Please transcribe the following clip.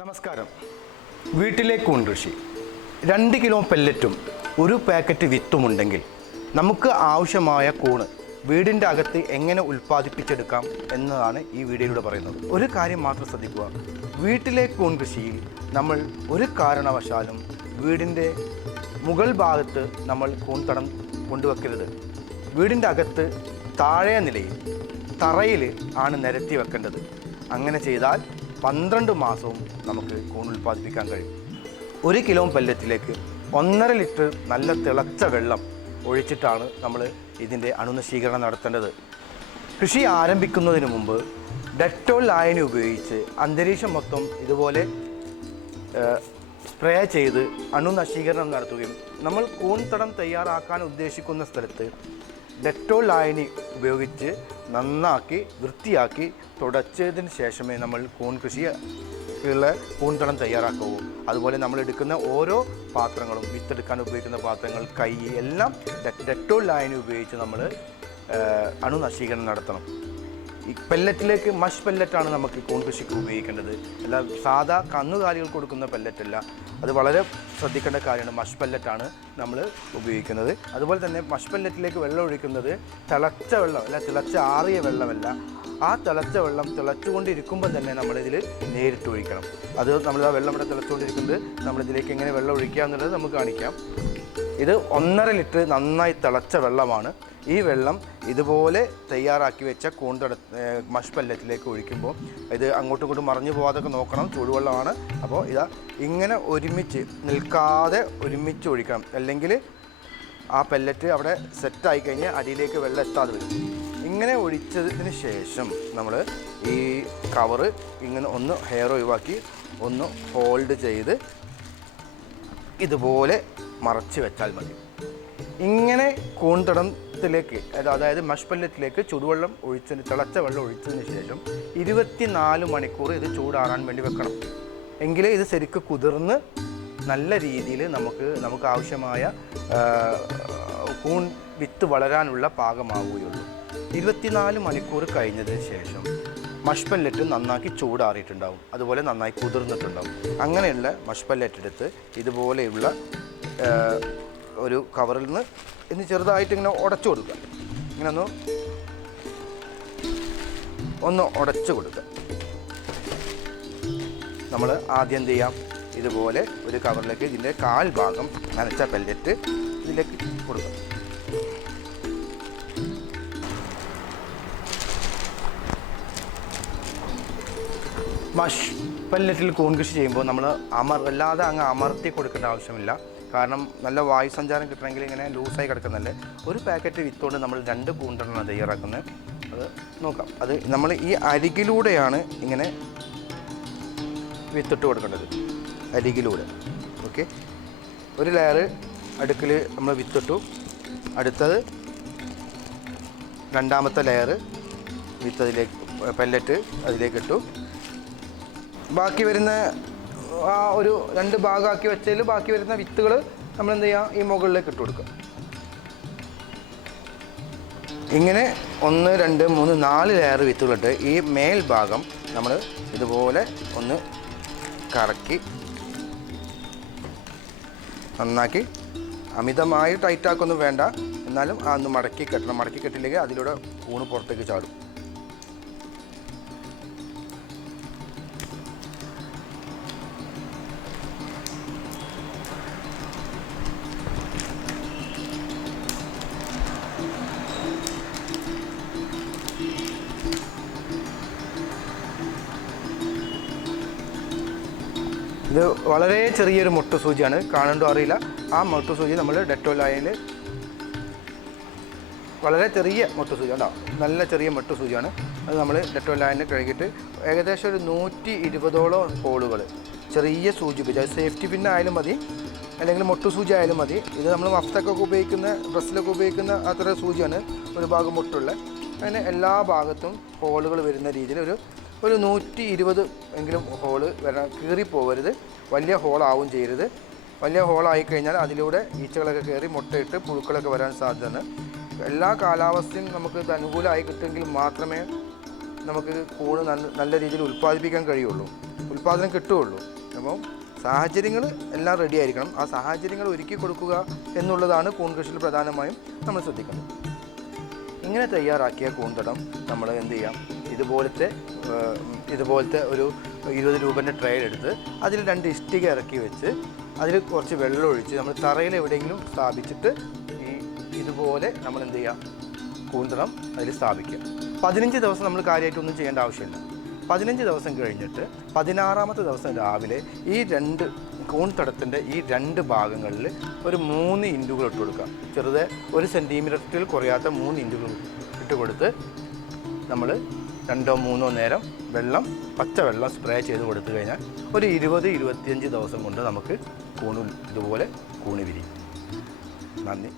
നമസ്കാരം. വീട്ടിലെ കൂൺ കൃഷി 2 കിലോ പെല്ലറ്റും 1 പാക്കറ്റ് വിത്തുമുണ്ടെങ്കിൽ നമുക്ക് ആവശ്യമായ കൂണ് വീടിൻ്റെ അകത്ത് എങ്ങനെ ഉൽപ്പാദിപ്പിച്ചെടുക്കാം എന്നതാണ് ഈ വീഡിയോയിലൂടെ പറയുന്നത്. ഒരു കാര്യം മാത്രം ശ്രദ്ധിക്കുക, വീട്ടിലെ കൂൺ കൃഷിയിൽ നമ്മൾ ഒരു കാരണവശാലും വീടിൻ്റെ മുകൾ ഭാഗത്ത് നമ്മൾ കൂൺതടം കൊണ്ടുവെക്കരുത്. വീടിൻ്റെ അകത്ത് താഴെ നിലയിൽ തറയിൽ ആണ് നിരത്തി വെക്കേണ്ടത്. അങ്ങനെ ചെയ്താൽ 12 മാസവും നമുക്ക് കൂൺ ഉൽപ്പാദിപ്പിക്കാൻ കഴിയും. 1 കിലോ പെല്ലറ്റിലേക്ക് 1.5 ലിറ്റർ നല്ല തിളച്ച വെള്ളം ഒഴിച്ചിട്ടാണ് നമ്മൾ ഇതിൻ്റെ അണുനശീകരണം നടത്തേണ്ടത്. കൃഷി ആരംഭിക്കുന്നതിന് മുമ്പ് ഡെറ്റോൾ ലായനി ഉപയോഗിച്ച് അന്തരീക്ഷം മൊത്തം ഇതുപോലെ സ്പ്രേ ചെയ്ത് അണുനശീകരണം നടത്തുകയും നമ്മൾ കൂൺതടം തയ്യാറാക്കാൻ ഉദ്ദേശിക്കുന്ന സ്ഥലത്ത് ഡെറ്റോൾ ലായനി ഉപയോഗിച്ച് നന്നാക്കി വൃത്തിയാക്കി തുടച്ചതിന് ശേഷമേ നമ്മൾ കൂൺ കൃഷിയുള്ള കൂൺതടം തയ്യാറാക്കൂ. അതുപോലെ നമ്മൾ എടുക്കുന്ന ഓരോ പാത്രങ്ങളും, വിത്തെടുക്കാൻ ഉപയോഗിക്കുന്ന പാത്രങ്ങൾ, കൈ എല്ലാം ഡെറ്റോൾ ലായനി ഉപയോഗിച്ച് നമ്മൾ അണുനശീകരണം നടത്തണം. ഈ പെല്ലറ്റിലേക്ക് മഷ് പെല്ലറ്റാണ് നമുക്ക് കൂൺ കൃഷിക്ക് ഉപയോഗിക്കേണ്ടത്. അല്ല സാധാ കന്നുകാലികൾ കൊടുക്കുന്ന പെല്ലറ്റല്ല. അത് വളരെ ശ്രദ്ധിക്കേണ്ട കാര്യമാണ്. മഷ് പെല്ലറ്റാണ് നമ്മൾ ഉപയോഗിക്കുന്നത്. അതുപോലെ തന്നെ മഷ് പെല്ലറ്റിലേക്ക് വെള്ളം ഒഴിക്കുന്നത് തിളച്ച വെള്ളം അല്ല, തിളച്ച ആറിയ വെള്ളമല്ല. ആ തിളച്ച വെള്ളം തിളച്ചുകൊണ്ടിരിക്കുമ്പോൾ തന്നെ നമ്മളിതിൽ നേരിട്ട് ഒഴിക്കണം. അത് നമ്മൾ ആ വെള്ളം ഇവിടെ തിളച്ചുകൊണ്ടിരിക്കുന്നത് നമ്മളിതിലേക്ക് എങ്ങനെ വെള്ളം ഒഴിക്കുക എന്നുള്ളത് നമുക്ക് കാണിക്കാം. ഇത് 1.5 ലിറ്റർ നന്നായി തിളച്ച വെള്ളമാണ്. ഈ വെള്ളം ഇതുപോലെ തയ്യാറാക്കി വെച്ച മഷ് പെല്ലറ്റിലേക്ക് ഒഴിക്കുമ്പോൾ ഇത് അങ്ങോട്ടും ഇങ്ങോട്ടും മറിഞ്ഞു പോകാതൊക്കെ നോക്കണം. ചൂടുവെള്ളമാണ്. അപ്പോൾ ഇതാ ഇങ്ങനെ ഒരുമിച്ച് നിൽക്കാതെ ഒരുമിച്ച് ഒഴിക്കണം. അല്ലെങ്കിൽ ആ പെല്ലറ്റ് അവിടെ സെറ്റായി കഴിഞ്ഞാൽ അടിയിലേക്ക് വെള്ളം എത്താതെ വരും. ഇങ്ങനെ ഒഴിച്ചതിന് ശേഷം നമ്മൾ ഈ കവറ് ഇങ്ങനെ ഒന്ന് ഹെയർ ഒഴിവാക്കി ഒന്ന് ഹോൾഡ് ചെയ്ത് ഇതുപോലെ മറച്ച് വെച്ചാൽ മതി. ഇങ്ങനെ കൂൺതടത്തിലേക്ക് അതായത് മഷ് പെല്ലറ്റിലേക്ക് ചൂടുവെള്ളം ഒഴിച്ചതിന് തിളച്ച വെള്ളം ഒഴിച്ചതിന് ശേഷം 24 മണിക്കൂർ ഇത് ചൂടാറാൻ വേണ്ടി വെക്കണം. എങ്കിലേ ഇത് ശരിക്കും കുതിർന്ന് നല്ല രീതിയിൽ നമുക്ക് ആവശ്യമായ കൂൺ വിത്ത് വളരാനുള്ള പാകമാവുകയുള്ളൂ. 24 മണിക്കൂർ കഴിഞ്ഞതിന് ശേഷം മഷ് പെല്ലറ്റ് നന്നാക്കി ചൂടാറിയിട്ടുണ്ടാവും, അതുപോലെ നന്നായി കുതിർന്നിട്ടുണ്ടാവും. അങ്ങനെയുള്ള മഷ് പെല്ലറ്റ് എടുത്ത് ഇതുപോലെയുള്ള ഒരു കവറിൽ നിന്ന് ഇന്ന് ചെറുതായിട്ട് ഇങ്ങനെ ഉടച്ചു കൊടുക്കുക. ഇങ്ങനെ ഒന്ന് ഉടച്ചു കൊടുക്കുക. നമ്മൾ ആദ്യം എന്ത് ചെയ്യാം, ഇതുപോലെ ഒരു കവറിലേക്ക് ഇതിൻ്റെ 1/4 ഭാഗം നനച്ച പെല്ലറ്റ് ഇതിലേക്ക് കൊടുക്കുക. മഷ് പെല്ലറ്റിൽ കൂൺ കൃഷി ചെയ്യുമ്പോൾ നമ്മൾ വല്ലാതെ അങ്ങ് അമർത്തി കൊടുക്കേണ്ട ആവശ്യമില്ല. കാരണം നല്ല വായു സഞ്ചാരം കിട്ടണമെങ്കിൽ ഇങ്ങനെ ലൂസായി കിടക്കുന്നതല്ലേ. 1 പാക്കറ്റ് വിത്തുകൊണ്ട് നമ്മൾ 2 കൂൺതടമാണ് തയ്യാറാക്കുന്നത്. അത് നോക്കാം. അത് നമ്മൾ ഈ അരികിലൂടെയാണ് ഇങ്ങനെ വിത്തിട്ട് കൊടുക്കേണ്ടത്. അരികിലൂടെ. ഓക്കെ, ഒരു ലെയർ അടുക്കിൽ നമ്മൾ വിത്തിട്ടു. അടുത്തത് രണ്ടാമത്തെ ലെയർ വിത്തതിലേക്ക് പെല്ലറ്റ് അതിലേക്ക് ഇട്ടു. ബാക്കി വരുന്ന ആ ഒരു 2 ഭാഗമാക്കി വെച്ചതിൽ ബാക്കി വരുന്ന വിത്തുകൾ നമ്മൾ എന്ത് ചെയ്യുക, ഈ മുകളിലേക്ക് ഇട്ട് കൊടുക്കുക. ഇങ്ങനെ 1, 2, 3, 4 ലെയർ വിത്തുകളിട്ട് ഈ മേൽഭാഗം നമ്മൾ ഇതുപോലെ ഒന്ന് കറക്കി നന്നാക്കി, അമിതമായി ടൈറ്റാക്കൊന്നും വേണ്ട, എന്നാലും അതൊന്ന് മടക്കി കെട്ടണം. മടക്കി കെട്ടില്ലെങ്കിൽ അതിലൂടെ കൂണ് പുറത്തേക്ക് ചാടും. ഇത് വളരെ ചെറിയൊരു മുട്ടുസൂചിയാണ്, കാണണ്ടോ അറിയില്ല. ആ മുട്ടുസൂചി നമ്മൾ ഡെറ്റോൾ ലായനിൽ വളരെ ചെറിയ മുട്ടുസൂചി ഉണ്ടാവും, നല്ല ചെറിയ മുട്ടുസൂചിയാണ്. അത് നമ്മൾ ഡെറ്റോൾ ലായനിൽ കഴുകിയിട്ട് ഏകദേശം ഒരു 120ഓളം ഹോളുകൾ ചെറിയ സൂചി ഉപയോഗിച്ച്, അത് സേഫ്റ്റി പിൻ ആയാലും മതി അല്ലെങ്കിൽ മുട്ടുസൂചി ആയാലും മതി. ഇത് നമ്മൾ മഫ്തക്കൊക്കെ ഉപയോഗിക്കുന്ന, ഡ്രസ്സിലൊക്കെ ഉപയോഗിക്കുന്ന അത്ര സൂചിയാണ്. ഒരു ഭാഗം മുട്ടുള്ള, അങ്ങനെ എല്ലാ ഭാഗത്തും ഹോളുകൾ വരുന്ന രീതിയിൽ ഒരു 120 എങ്കിലും ഹോള് വരാൻ, കീറിപ്പോകരുത്. വലിയ ഹോളാവും ചെയ്യരുത്. വലിയ ഹോളായി കഴിഞ്ഞാൽ അതിലൂടെ ഈച്ചകളൊക്കെ കയറി മുട്ടയിട്ട് പുഴുക്കളൊക്കെ വരാൻ സാധ്യതയാണ്. എല്ലാ കാലാവസ്ഥയും നമുക്ക് ഇത് അനുകൂലമായി കിട്ടുമെങ്കിൽ മാത്രമേ നമുക്ക് കൂണ് നല്ല രീതിയിൽ ഉൽപ്പാദിപ്പിക്കാൻ കഴിയുള്ളൂ. ഉൽപ്പാദനം കിട്ടുകയുള്ളൂ. അപ്പോൾ സാഹചര്യങ്ങൾ എല്ലാം റെഡി ആയിരിക്കണം. ആ സാഹചര്യങ്ങൾ ഒരുക്കി കൊടുക്കുക എന്നുള്ളതാണ് കൂൺ കൃഷിയിൽ പ്രധാനമായും നമ്മൾ ശ്രദ്ധിക്കുന്നത്. ഇങ്ങനെ തയ്യാറാക്കിയ കൂൺതടം നമ്മൾ എന്ത് ചെയ്യാം, ഇതുപോലത്തെ ഒരു 20 രൂപേൻ്റെ ട്രേയിലെടുത്ത് അതിൽ 2 ഇഷ്ടിക ഇറക്കി വെച്ച് അതിൽ കുറച്ച് വെള്ളം ഒഴിച്ച് നമ്മൾ തറയിൽ എവിടെയെങ്കിലും സ്ഥാപിച്ചിട്ട് ഇതുപോലെ നമ്മൾ എന്ത് ചെയ്യുക, കൂൺതടം അതിൽ സ്ഥാപിക്കുക. 15 ദിവസം നമ്മൾ കാര്യമായിട്ടൊന്നും ചെയ്യേണ്ട ആവശ്യമില്ല. 15 ദിവസം കഴിഞ്ഞിട്ട് 16ാമത്തെ ദിവസം രാവിലെ ഈ 2 കൂൺതടത്തിൻ്റെ ഈ 2 ഭാഗങ്ങളിൽ ഒരു 3 ഇൻറ്റുകൾ ഇട്ട് കൊടുക്കുക. ചെറുതെ 1 സെൻറ്റിമീറ്ററിൽ കുറയാത്ത 3 ഇൻറ്റുകൾ ഇട്ട് കൊടുത്ത് നമ്മൾ 2-3 നേരം പച്ചവെള്ളം സ്പ്രേ ചെയ്ത് കൊടുത്തു കഴിഞ്ഞാൽ ഒരു 20-25 ദിവസം കൊണ്ട് നമുക്ക് ഇതുപോലെ കൂണ് വിരിയും. നന്ദി.